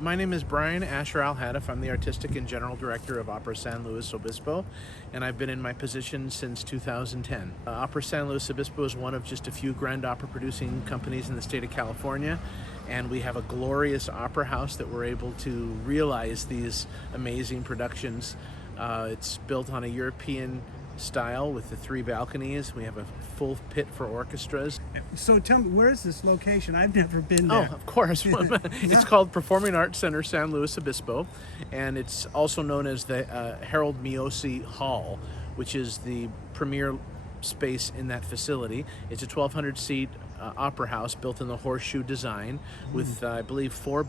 My name is Brian Asher Alhadeff. I'm the Artistic and General Director of Opera San Luis Obispo, and I've been in my position since 2010. Opera San Luis Obispo is one of just a few grand opera producing companies in the state of California, and we have a glorious opera house that we're able to realize these amazing productions. It's built on a European style with the 3 balconies. We have a full pit for orchestras. So tell me, where is this location? I've never been there. Oh, of course. It's called Performing Arts Center San Luis Obispo, and it's also known as the Harold Miosi Hall, which is the premier space in that facility. It's a 1,200 seat opera house built in the horseshoe design with I believe 4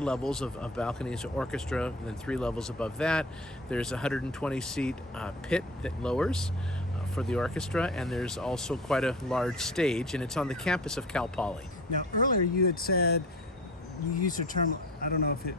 levels of balconies, orchestra, and then 3 levels above that. There's a 120 seat pit that lowers for the orchestra, and there's also quite a large stage, and it's on the campus of Cal Poly. Now, earlier you had said, you used the term, I don't know if it,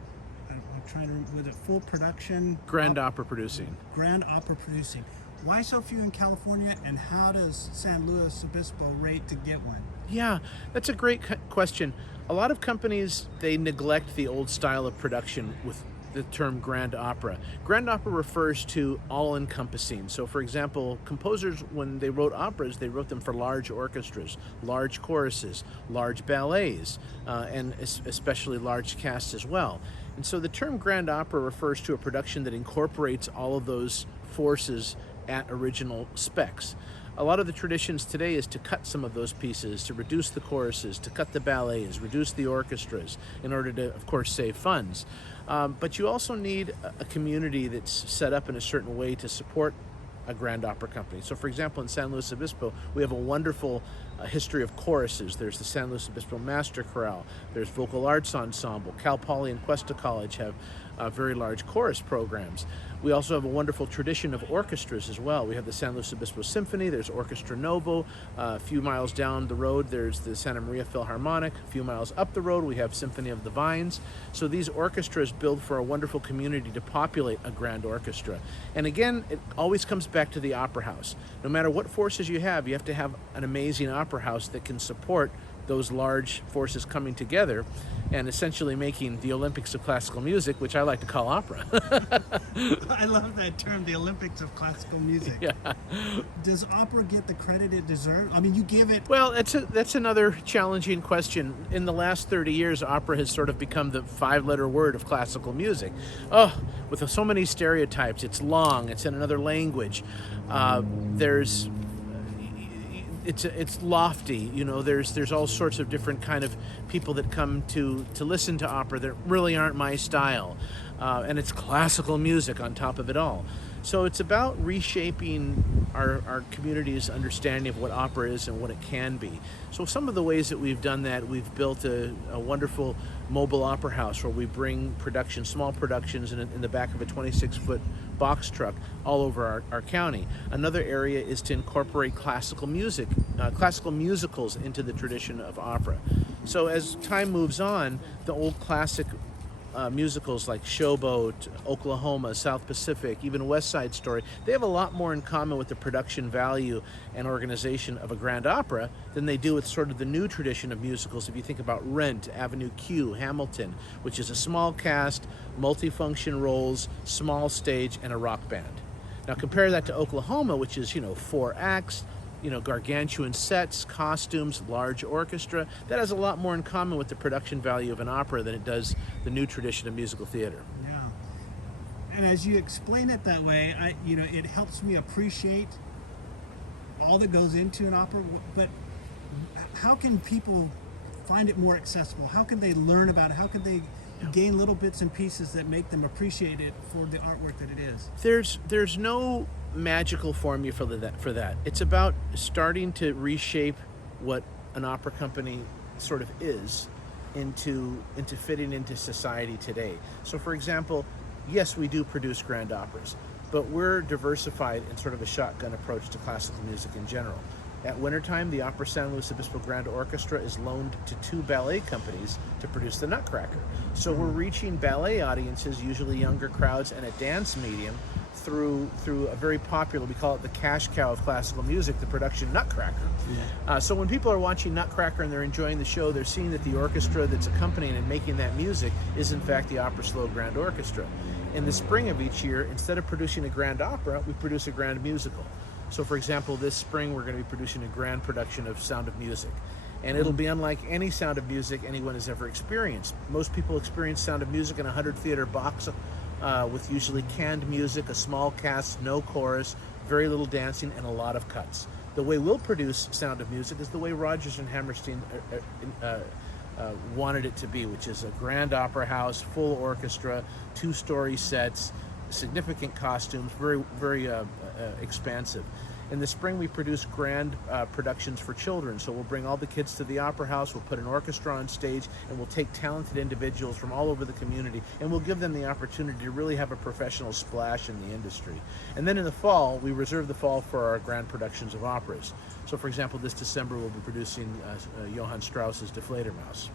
I'm trying to remember, was it full production? Grand opera producing. Grand opera producing. Why so few in California, and how does San Luis Obispo rate to get one? Yeah, that's a great question. A lot of companies, they neglect the old style of production with the term grand opera. Grand opera refers to all-encompassing. So for example, composers, when they wrote operas, they wrote them for large orchestras, large choruses, large ballets, and especially large casts as well. And so the term grand opera refers to a production that incorporates all of those forces at original specs. A lot of the traditions today is to cut some of those pieces, to reduce the choruses, to cut the ballets, reduce the orchestras, in order to, of course, save funds. But you also need a community that's set up in a certain way to support a grand opera company. So for example, in San Luis Obispo, we have a wonderful history of choruses. There's the San Luis Obispo Master Chorale, there's Vocal Arts Ensemble. Cal Poly and Cuesta College have very large chorus programs. We also have a wonderful tradition of orchestras as well. We have the San Luis Obispo Symphony, there's Orchestra Novo. A few miles down the road, there's the Santa Maria Philharmonic. A few miles up the road, we have Symphony of the Vines. So these orchestras build for a wonderful community to populate a grand orchestra. And again, it always comes back to the opera house. No matter what forces you have to have an amazing opera house that can support those large forces coming together and essentially making the Olympics of classical music, which I like to call opera. I love that term, the Olympics of classical music. Yeah. Does opera get the credit it deserves? I mean, you give it... Well, that's another challenging question. In the last 30 years, opera has sort of become the 5-letter word of classical music. Oh, with so many stereotypes. It's long, it's in another language. It's lofty, you know, there's all sorts of different kind of people that come to listen to opera that really aren't my style. And it's classical music on top of it all. So it's about reshaping our community's understanding of what opera is and what it can be. So some of the ways that we've done that, we've built a wonderful mobile opera house where we bring small productions in the back of a 26-foot box truck all over our county. Another area is to incorporate classical music, classical musicals into the tradition of opera. So as time moves on, the old classic musicals like Showboat, Oklahoma, South Pacific, even West Side Story, they have a lot more in common with the production value and organization of a grand opera than they do with sort of the new tradition of musicals. If you think about Rent, Avenue Q, Hamilton, which is a small cast, multifunction roles, small stage, and a rock band. Now compare that to Oklahoma, which is, 4 acts, gargantuan sets, costumes, large orchestra. That has a lot more in common with the production value of an opera than it does the new tradition of musical theater. Yeah. And as you explain it that way, it helps me appreciate all that goes into an opera. But how can people find it more accessible? How can they learn about it? How can they gain little bits and pieces that make them appreciate it for the artwork that it is? There's no magical formula for that. It's about starting to reshape what an opera company sort of is into fitting into society today. So for example, yes, we do produce grand operas, but we're diversified in sort of a shotgun approach to classical music in general. At wintertime, the Opera San Luis Obispo Grand Orchestra is loaned to 2 ballet companies to produce the Nutcracker. So we're reaching ballet audiences, usually younger crowds, and a dance medium through a very popular, we call it the cash cow of classical music, the production Nutcracker. So when people are watching Nutcracker and they're enjoying the show, they're seeing that the orchestra that's accompanying and making that music is in fact the Opera SLO Grand Orchestra. In the spring of each year, instead of producing a grand opera, we produce a grand musical. So for example, this spring we're going to be producing a grand production of Sound of Music. And it'll be unlike any Sound of Music anyone has ever experienced. Most people experience Sound of Music in a 100-theater box with usually canned music, a small cast, no chorus, very little dancing, and a lot of cuts. The way we'll produce Sound of Music is the way Rodgers and Hammerstein wanted it to be, which is a grand opera house, full orchestra, 2-story sets, significant costumes, very expansive. In the spring, we produce grand productions for children. So we'll bring all the kids to the Opera House, we'll put an orchestra on stage, and we'll take talented individuals from all over the community, and we'll give them the opportunity to really have a professional splash in the industry. And then in the fall, we reserve the fall for our grand productions of operas. So for example, this December, we'll be producing Johann Strauss's Die Fledermaus.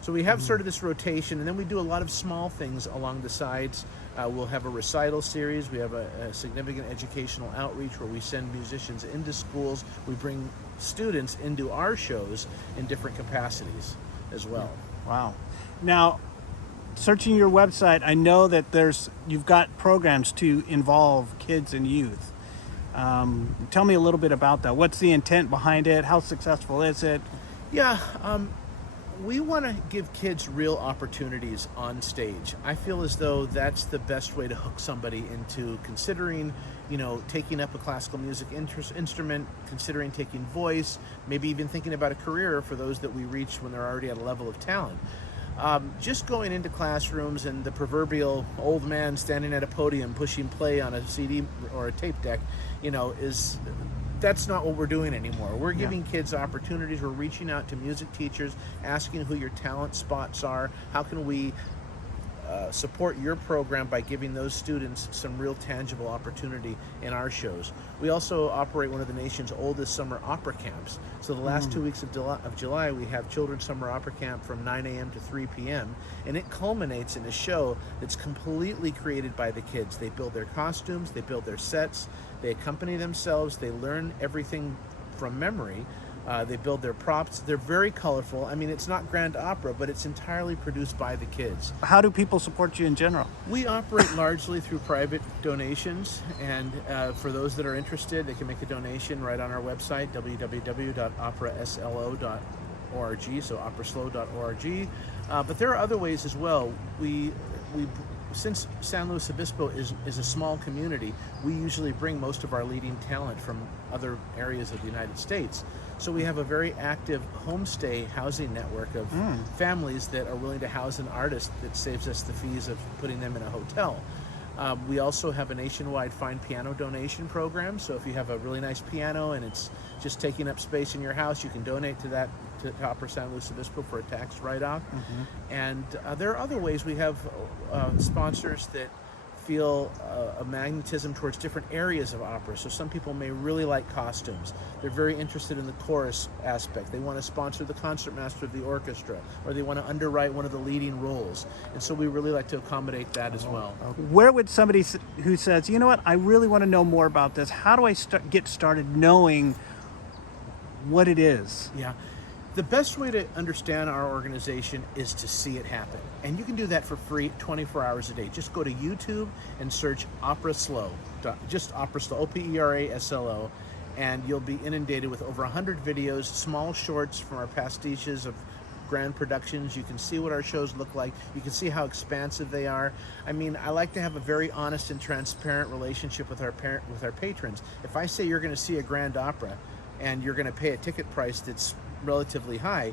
So we have sort of this rotation, and then we do a lot of small things along the sides. We'll have a recital series. We have a significant educational outreach where we send musicians into schools. We bring students into our shows in different capacities as well. Wow. Now, searching your website, I know that you've got programs to involve kids and youth. Tell me a little bit about that. What's the intent behind it? How successful is it? Yeah. We want to give kids real opportunities on stage. I feel as though that's the best way to hook somebody into considering, taking up a classical music instrument, considering taking voice, maybe even thinking about a career for those that we reach when they're already at a level of talent. Just going into classrooms and the proverbial old man standing at a podium pushing play on a CD or a tape deck, that's not what we're doing anymore. We're giving kids opportunities. We're reaching out to music teachers, asking who your talent spots are. How can we support your program by giving those students some real tangible opportunity in our shows? We also operate one of the nation's oldest summer opera camps. So the last 2 weeks of July, we have Children's Summer Opera Camp from 9 a.m. to 3 p.m. And it culminates in a show that's completely created by the kids. They build their costumes, they build their sets, they accompany themselves, they learn everything from memory. They build their props. They're very colorful. I mean, it's not grand opera, but it's entirely produced by the kids. How do people support you in general? We operate largely through private donations, and for those that are interested, they can make a donation right on our website, www.operaslo.org, so operaslo.org. But there are other ways as well. Since San Luis Obispo is a small community, we usually bring most of our leading talent from other areas of the United States. So we have a very active homestay housing network of families that are willing to house an artist that saves us the fees of putting them in a hotel. We also have a nationwide fine piano donation program. So if you have a really nice piano and it's just taking up space in your house, you can donate to that to Opera San Luis Obispo for a tax write-off. And there are other ways. We have sponsors that feel a magnetism towards different areas of opera. So some people may really like costumes. They're very interested in the chorus aspect. They want to sponsor the concertmaster of the orchestra, or they want to underwrite one of the leading roles. And so we really like to accommodate that as well. Where would somebody who says, you know what, I really want to know more about this, how do I get started knowing what it is? Yeah. The best way to understand our organization is to see it happen. And you can do that for free 24 hours a day. Just go to YouTube and search Opera SLO, just Opera SLO, O-P-E-R-A-S-L-O, and you'll be inundated with over 100 videos, small shorts from our pastiches of grand productions. You can see what our shows look like. You can see how expansive they are. I mean, I like to have a very honest and transparent relationship with our patrons. If I say you're going to see a grand opera and you're going to pay a ticket price that's relatively high,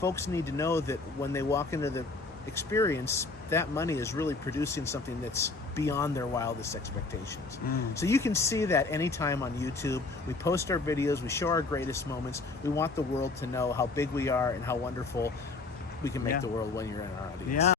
folks need to know that when they walk into the experience, that money is really producing something that's beyond their wildest expectations. So you can see that anytime on YouTube. We post our videos, we show our greatest moments. We want the world to know how big we are and how wonderful we can make the world when you're in our audience.